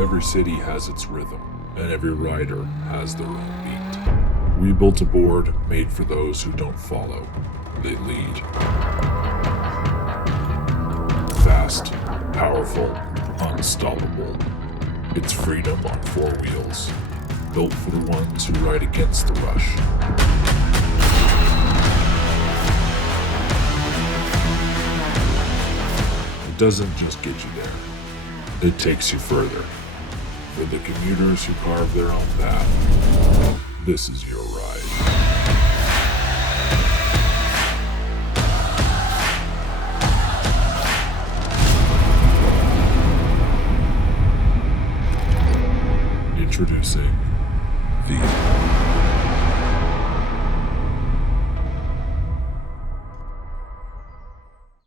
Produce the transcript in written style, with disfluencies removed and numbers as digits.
Every city has its rhythm, and every rider has their own beat. We built a board made for those who don't follow, they lead. Fast, powerful, unstoppable. It's freedom on four wheels, built for the ones who ride against the rush. It doesn't just get you there, it takes you further. For the commuters who carve their own path, this is your ride. Introducing the